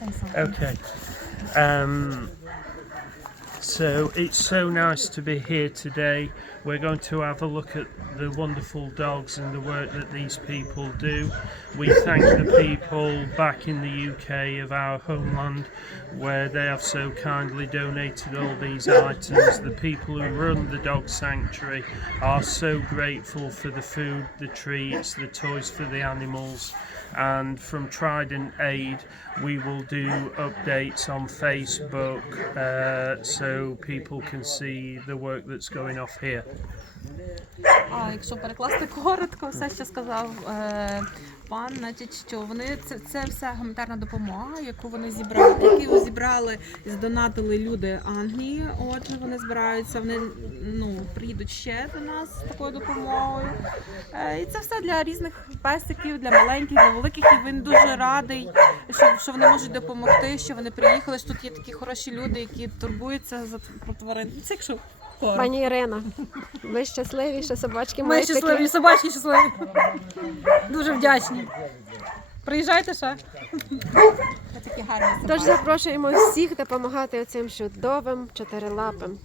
say something. Okay. Um, so it's so nice to be here today. We're going to have a look at the wonderful dogs and the work that these people do. We thank the people back in the UK of our homeland where they have so kindly donated all these items. The people who run the dog sanctuary are so grateful for the food, the treats, the toys for the animals and from Trident Aid we will do updates on Facebook uh, so people can see the work that's going off here. А якщо перекласти коротко, все, що сказав е, пан, значить, що вони це, це все гуманітарна допомога, яку вони зібрали, яку зібрали здонатили люди Англії. Отже, вони збираються, вони ну приїдуть ще до нас з такою допомогою. Е, і це все для різних песиків, для маленьких, для великих. І він дуже радий, що, що вони можуть допомогти, що вони приїхали. Що тут є такі хороші люди, які турбуються за про тварин. Це якщо. Пані Ірина, ви щасливі, що собачки Ми мають щасливі, такі. собачки щасливі. Дуже вдячні. Приїжджайте ще. Такі гарні Тож запрошуємо всіх допомагати оцим чудовим чотирилапим.